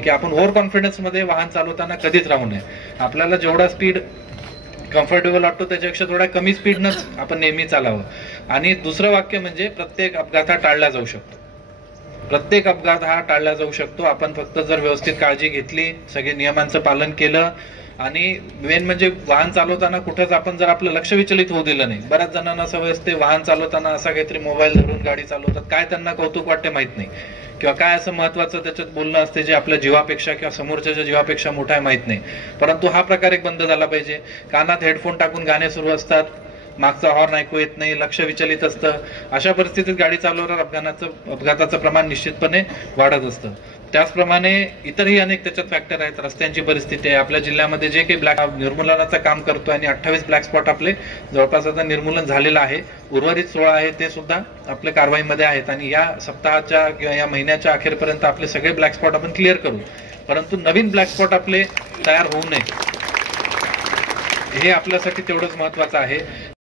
की आपण over confidence मध्ये वाहन चालवताना कधीच राहू नये. आपल्याला जेवढा स्पीड कम्फर्टेबल वाटतो त्याच्यापेक्षा थोडा कमी स्पीडनंच आपण नेहमी चालावं. आणि दुसरं वाक्य म्हणजे प्रत्येक अपघात हा टाळला जाऊ शकतो. प्रत्येक अपघात हा टाळला जाऊ शकतो आपण फक्त जर व्यवस्थित काळजी घेतली, सगळे नियमांचं पालन केलं आणि मेन म्हणजे वाहन चालवताना कुठंच आपण जर आपलं लक्ष विचलित होऊ दिलं नाही. बऱ्याच जणांना सवय असते वाहन चालवताना असा काहीतरी मोबाईल धरून गाडी चालवतात, काय त्यांना कौतुक वाटते माहित नाही, किंवा काय असं महत्वाचं त्याच्यात बोलणं असते जे आपल्या जीवापेक्षा किंवा समोरच्याच्या जीवापेक्षा मोठा आहे माहित नाही. परंतु हा प्रकार एक बंद झाला पाहिजे. कानात हेडफोन टाकून गाणे सुरू असतात, मागचा हॉर्न ऐकू येत नाही, लक्ष विचलित असतं, अशा परिस्थितीत गाडी चालवल्यावर अपघाताचं प्रमाण निश्चितपणे वाढत असतं. त्याचप्रमाणे इतरही अनेक त्याच्यात फॅक्टर आहेत. रस्त्यांची परिस्थिती आहे, आपल्या जिल्ह्यामध्ये जे काही ब्लॅक निर्मूलनाचं काम करतोय आणि 28 ब्लॅक स्पॉट आपले जवळपास आता निर्मूलन झालेलं आहे. उर्वरित 16 आहे ते सुद्धा आपल्या कारवाईमध्ये आहेत आणि या सप्ताहाच्या किंवा या महिन्याच्या अखेरपर्यंत आपले सगळे ब्लॅक स्पॉट आपण क्लिअर करू. परंतु नवीन ब्लॅक स्पॉट आपले तयार होऊ नये हे आपल्यासाठी तेवढंच महत्वाचं आहे.